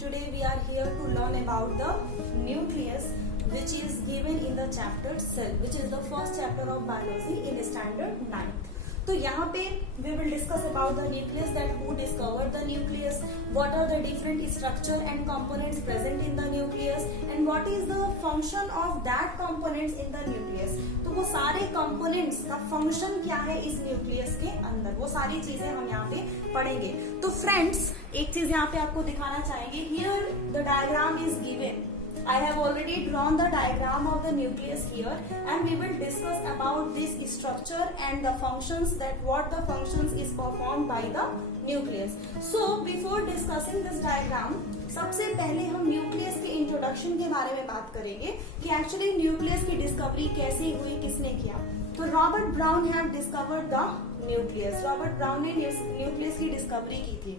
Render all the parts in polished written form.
Today we are here to learn about the nucleus, which is given in the chapter cell, which is the first chapter of biology in standard 9th. तो यहाँ पे we will discuss about the nucleus, that who discovered the nucleus, what are the different structure and components present in the nucleus, and what is the function of that components in the nucleus. तो वो सारे components का function क्या है इस nucleus के अंदर, वो सारी चीजें हम यहाँ पे पढ़ेंगे. तो friends, एक चीज यहाँ पे आपको दिखाना चाहेंगे. Here the diagram is given. I have already drawn the diagram of the nucleus here, and we will discuss about this structure and the functions, that what the functions is performed by the nucleus. So before discussing this diagram, सबसे पहले हम nucleus के introduction के बारे में बात करेंगे कि एक्चुअली न्यूक्लियस की डिस्कवरी कैसे हुई, किसने किया. तो Robert brown have discovered the nucleus. Robert brown ने न्यूक्लियस की डिस्कवरी की थी.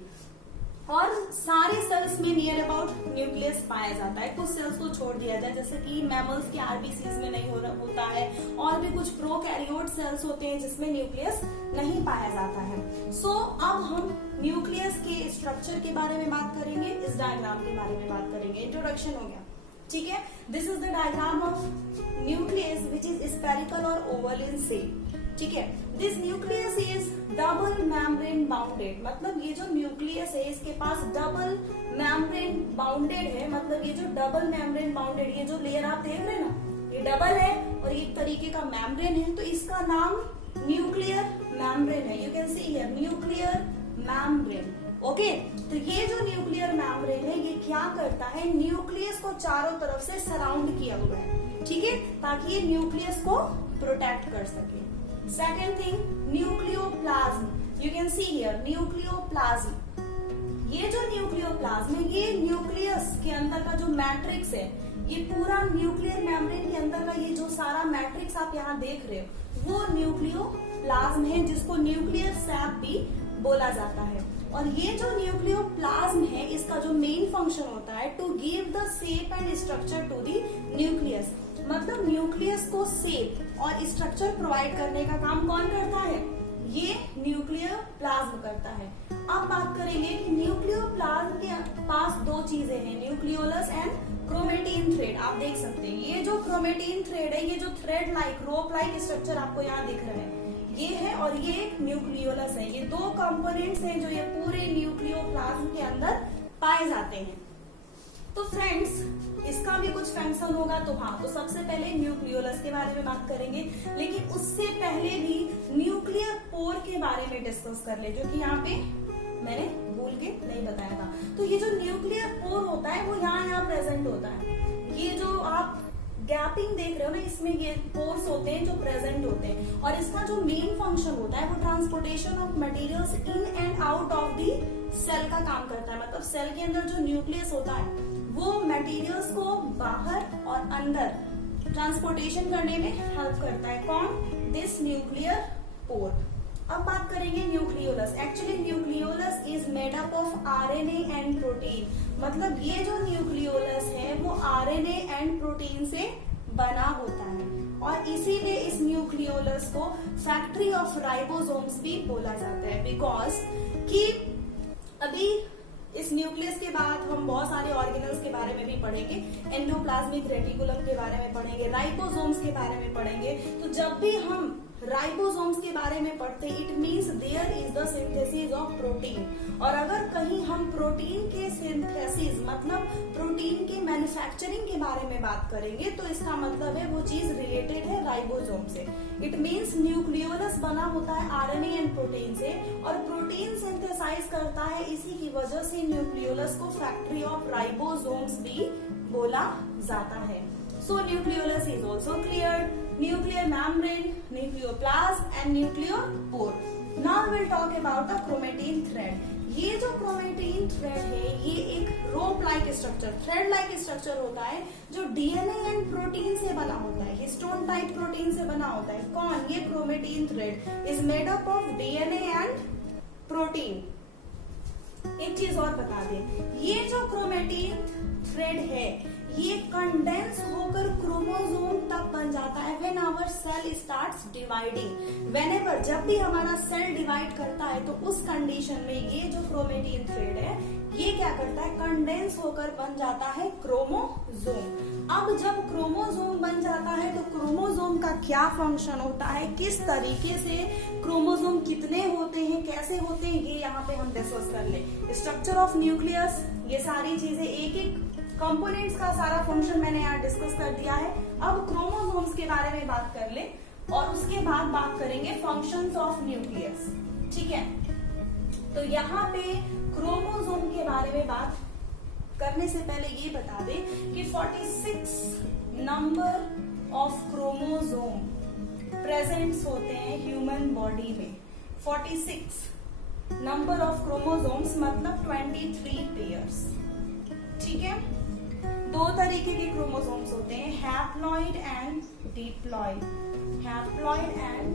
और सारे सेल्स में नियर अबाउट न्यूक्लियस पाया जाता है. कुछ सेल्स को छोड़ दिया जाए, जैसे कि मैमल्स के आरबीसीज में नहीं होता है, और भी कुछ प्रोकैरियोट सेल्स होते हैं जिसमें न्यूक्लियस नहीं पाया जाता है. सो अब हम न्यूक्लियस के स्ट्रक्चर के बारे में बात करेंगे, इस डायग्राम के बारे में बात करेंगे. इंट्रोडक्शन हो गया, ठीक है. This is the diagram of nucleus which is spherical और ओवल इन शेप, ठीक है. This nucleus is double membrane bounded. मतलब ये जो न्यूक्लियस है इसके पास डबल मेम्ब्रेन बाउंडेड है. मतलब ये जो डबल मेम्ब्रेन बाउंडेड, ये जो लेयर आप देख रहे हैं ना, ये डबल है और एक तरीके का मेम्ब्रेन है, तो इसका नाम न्यूक्लियर मेम्ब्रेन है. You can see here nuclear membrane. Okay, तो ये जो न्यूक्लियर मेम्ब्रेन है ये क्या करता है, न्यूक्लियस को चारों तरफ से सराउंड किया हुआ है, ठीक है, ताकि ये न्यूक्लियस को प्रोटेक्ट कर सके. Second thing, nucleoplasm. You can see here nucleoplasm. ये जो न्यूक्लियोप्लाज्म है, ये न्यूक्लियस के अंदर का जो मैट्रिक्स है, ये पूरा न्यूक्लियर मेम्ब्रेन के अंदर का ये जो सारा मैट्रिक्स आप यहाँ देख रहे हो, वो न्यूक्लियोप्लाज्म है, जिसको न्यूक्लियर सैप भी बोला जाता है. और ये जो न्यूक्लियोप्लाज्म है, इसका जो मेन फंक्शन होता है to give the shape and structure to the nucleus. मतलब न्यूक्लियस को शेप और स्ट्रक्चर प्रोवाइड करने का काम कौन करता है, ये न्यूक्लियोप्लाज्म करता है. अब बात करेंगे कि न्यूक्लियोप्लाज्म के पास दो चीजें हैं, न्यूक्लियोलस एंड क्रोमेटिन थ्रेड. आप देख सकते हैं ये जो क्रोमेटिन थ्रेड है, ये जो थ्रेड लाइक रोप लाइक स्ट्रक्चर आपको यहाँ दिख रहा है, ये है, और ये एक न्यूक्लियोलस है. ये दो कंपोनेंट्स हैं जो ये पूरे न्यूक्लियोप्लाज्म के अंदर पाए जाते हैं. तो फ्रेंड्स, इसका भी कुछ फंक्शन होगा. तो हाँ, तो सबसे पहले न्यूक्लियोलस के बारे में बात करेंगे, लेकिन उससे पहले भी न्यूक्लियर पोर के बारे में डिस्कस कर ले, जो कि यहाँ पे मैंने भूल के नहीं बताया था. तो ये जो न्यूक्लियर पोर होता है वो यहाँ प्रेजेंट होता है. ये जो आप गैपिंग देख रहे हो ना, इसमें ये पोर्स होते हैं जो प्रेजेंट होते हैं, और इसका जो मेन फंक्शन होता है वो transportation of materials in and out of the cell का काम करता है. मतलब सेल के अंदर जो न्यूक्लियस होता है वो मटेरियल्स को बाहर और अंदर ट्रांसपोर्टेशन करने में हेल्प करता है. कौन, दिस न्यूक्लियर पोर. अब बात करेंगे nucleolus. Actually nucleolus is made up of RNA and protein. मतलब ये जो न्यूक्लियोलस है वो आरएनए एंड प्रोटीन से बना होता है, और इसीलिए इस न्यूक्लियोलस को फैक्ट्री ऑफ राइबोसोम्स भी बोला जाता है. बिकॉज कि अभी इस न्यूक्लियस के बाद हम बहुत सारे ऑर्गेनल्स के बारे में भी पढ़ेंगे, एंडोप्लाज्मिक रेटिकुलम के बारे में पढ़ेंगे, राइबोसोम्स के बारे में पढ़ेंगे. तो जब भी हम राइबोसोम्स के बारे में पढ़ते, it means there is the synthesis of protein. और अगर कहीं हम प्रोटीन के सिंथेसिस मतलब प्रोटीन के मैन्युफैक्चरिंग के बारे में बात करेंगे, तो इसका मतलब है वो चीज रिलेटेड है राइबोसोम से. इट मीन्स न्यूक्लियोलस बना होता है आरएनए एंड प्रोटीन से, और प्रोटीन सिंथेसाइज करता है. इसी की वजह से न्यूक्लियोलस को फैक्ट्री ऑफ राइबोसोम्स भी बोला जाता है. So nucleolus is also cleared, nuclear membrane, nucleoplasm and nucleopore. Now we'll talk about the chromatin thread. ये जो chromatin thread है, ये एक rope like structure, thread like structure होता है जो DNA and protein से बना होता है, histone type protein से बना होता है. कौन, ये chromatin thread is made up of DNA and protein. एक चीज और बता दें, ये जो क्रोमेटिन थ्रेड है ये कंडेंस होकर क्रोमोसोम तक बन जाता है when our cell starts dividing. Whenever, जब भी हमारा सेल डिवाइड करता है तो उस कंडीशन में ये जो क्रोमेटिन थ्रेड है ये क्या करता है, कंडेंस होकर बन जाता है क्रोमोसोम। अब जब क्रोमोसोम बन जाता है तो क्रोमोसोम का क्या फंक्शन होता है, किस तरीके से क्रोमोसोम कितने होते हैं, कैसे होते हैं, ये यहाँ पे हम डिस्कस कर ले। स्ट्रक्चर ऑफ न्यूक्लियस, ये सारी चीजें एक एक कंपोनेंट्स का सारा फंक्शन मैंने यहाँ डिस्कस कर दिया है। अब क्रोमोसोम्स के बारे में बात कर ले और उसके बाद बात करेंगे फंक्शंस ऑफ न्यूक्लियस। ठीक है, तो यहाँ पे क्रोमोसोम के बारे में बात करने से पहले ये बता दे कि 46 नंबर ऑफ क्रोमोसोम प्रेजेंट्स होते हैं ह्यूमन बॉडी में। 46 नंबर ऑफ क्रोमोसोम्स मतलब 23 पेयर्स। ठीक है, दो तरीके के क्रोमोसोम्स होते हैं, haploid and diploid. Haploid and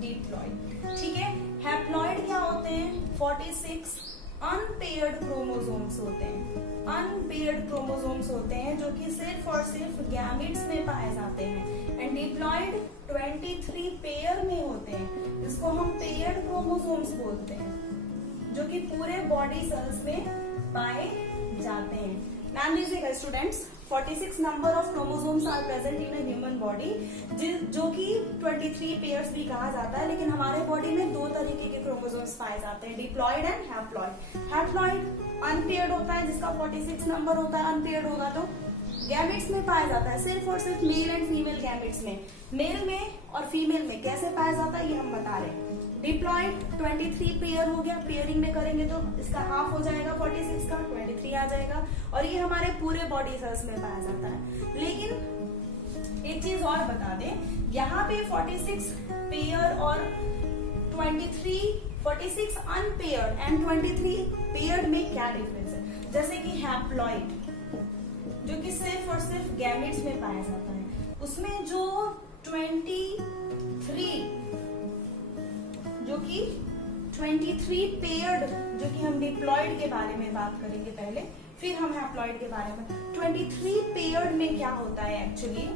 diploid. ठीक है, हैप्लॉइड क्या होते हैं, 46 अनपेयर्ड क्रोमोसोम्स होते हैं। अनपेयर्ड क्रोमोसोम्स होते हैं जो कि सिर्फ और सिर्फ गैमेट्स में पाए जाते हैं। एंड डिप्लॉइड 23 पेयर में होते हैं, जिसको हम पेयर्ड क्रोमोसोम्स बोलते हैं, जो कि पूरे बॉडी सेल्स में पाए जाते हैं। ध्यान दीजिएगा students, 46 number of chromosomes are present in a human body, जो कि 23 पेयर्स भी कहा जाता है। लेकिन हमारे बॉडी में दो तरीके के क्रोमोसोम्स पाए जाते हैं, diploid and haploid. Haploid unpaired होता है, जिसका 46 नंबर होता है। अनपेयर्ड होगा तो गैमेट्स में पाया जाता है, सिर्फ और सिर्फ मेल एंड फीमेल गैमेट्स में। मेल में और फीमेल में कैसे पाया जाता है ये हम बता रहे हैं। डिप्लॉइड 23 पेयर हो गया, पेयरिंग में करेंगे तो इसका हाफ हो जाएगा, 46 का 23 आ जाएगा, और ये हमारे पूरे बॉडी सेल्स में पाया जाता है। लेकिन एक चीज और बता दें, यहाँ पे 46 पेयर और 46 अनपेयर्ड एंड 23 पेयर्ड में क्या डिफरेंस है। जैसे कि हैप्लॉइड जो कि सिर्फ और सिर्फ गैमेट्स में पाया जाता है, उसमें जो 23 पेयर्ड, जो कि हम डिप्लॉइड के बारे में बात करेंगे पहले, फिर हम हैप्लॉइड के बारे में। 23 पेयर्ड में क्या होता है एक्चुअली,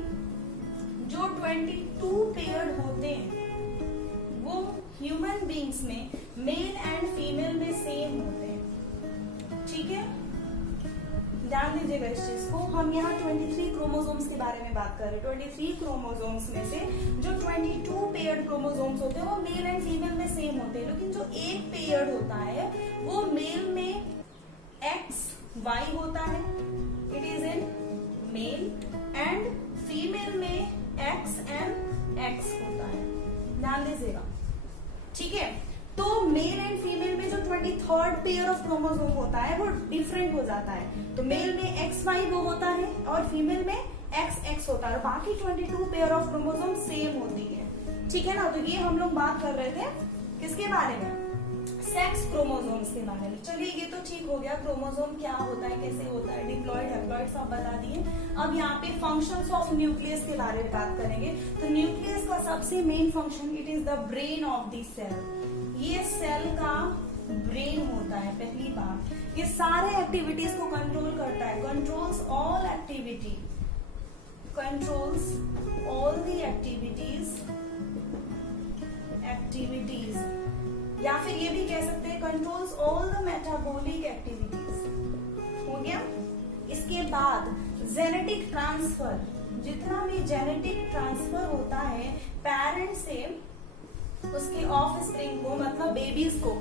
जो 22 पेयर्ड होते हैं वो ह्यूमन बींग्स में मेल एंड फीमेल में सेम होते हैं। ठीक है, ध्यान दीजिएगा इस चीज को। हम यहाँ 23 क्रोमोसोम्स के बारे में बात कर रहे हैं। 23 क्रोमोसोम्स में से जो 22 पेयर्ड क्रोमोसोम्स होते हैं वो मेल एंड फीमेल में सेम होते हैं, लेकिन जो एक पेयर्ड होता है वो मेल में XY होता है, it is in male, and female में XX होता है। ध्यान दीजिएगा, ठीक है। तो मेल एंड फीमेल में जो 23rd पेयर ऑफ क्रोमोसोम होता है वो डिफरेंट हो जाता है। तो मेल में XY वो होता है और फीमेल में XX होता है, और बाकी 22 पेयर ऑफ क्रोमोसोम सेम होती है। ठीक है ना, तो ये हम लोग बात कर रहे थे किसके बारे में, सेक्स क्रोमोसोम्स के बारे में। चलिए ये तो ठीक हो गया, क्रोमोसोम क्या होता है, कैसे होता है, डिप्लॉइड हैप्लॉइड सब बता दिए। अब यहाँ पे फंक्शंस ऑफ न्यूक्लियस के बारे में बात करेंगे। तो न्यूक्लियस का सबसे main function, it is the brain of the cell. ये सेल का ब्रेन होता है। पहली बात, ये सारे एक्टिविटीज को कंट्रोल करता है, controls all activity, controls all the activities, या फिर ये भी कह सकते हैं controls all the metabolic activities. हो गया। इसके बाद जेनेटिक ट्रांसफर, जितना भी जेनेटिक ट्रांसफर होता है पेरेंट से उसके ऑफ स्प्रिंग को, मतलब बेबीज को,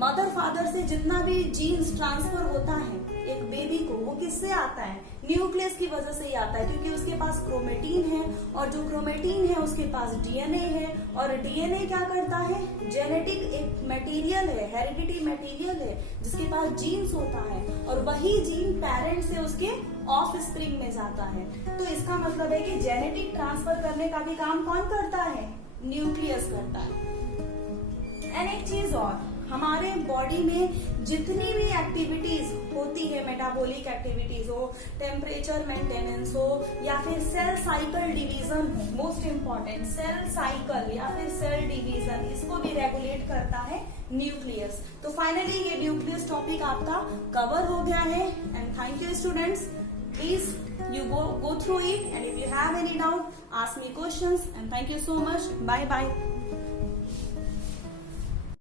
मदर फादर से जितना भी जीन्स ट्रांसफर होता है एक बेबी को, वो किससे आता है, न्यूक्लियस की वजह से ही आता है, क्योंकि उसके पास क्रोमेटिन है, और जो क्रोमेटिन है उसके पास डीएनए है, और डीएनए क्या करता है, जेनेटिक एक मटेरियल है, हेरिडिटी मटेरियल है, जिसके पास जीन्स होता है, और वही जीन पेरेंट से उसके ऑफ स्प्रिंग में जाता है। तो इसका मतलब है कि जेनेटिक ट्रांसफर करने का भी काम कौन करता है, न्यूक्लियस करता है। एंड एक चीज और, हमारे बॉडी में जितनी भी एक्टिविटीज होती है, मेटाबॉलिक एक्टिविटीज हो, टेम्परेचर मेंटेनेंस हो, या फिर सेल साइकिल डिवीजन हो, मोस्ट इंपॉर्टेंट सेल साइकिल या फिर सेल डिवीजन, इसको भी रेगुलेट करता है न्यूक्लियस। तो फाइनली ये न्यूक्लियस टॉपिक आपका कवर हो गया है। And thank you students. Please you go through it, and if you have any doubt, ask me questions. And thank you so much. Bye bye.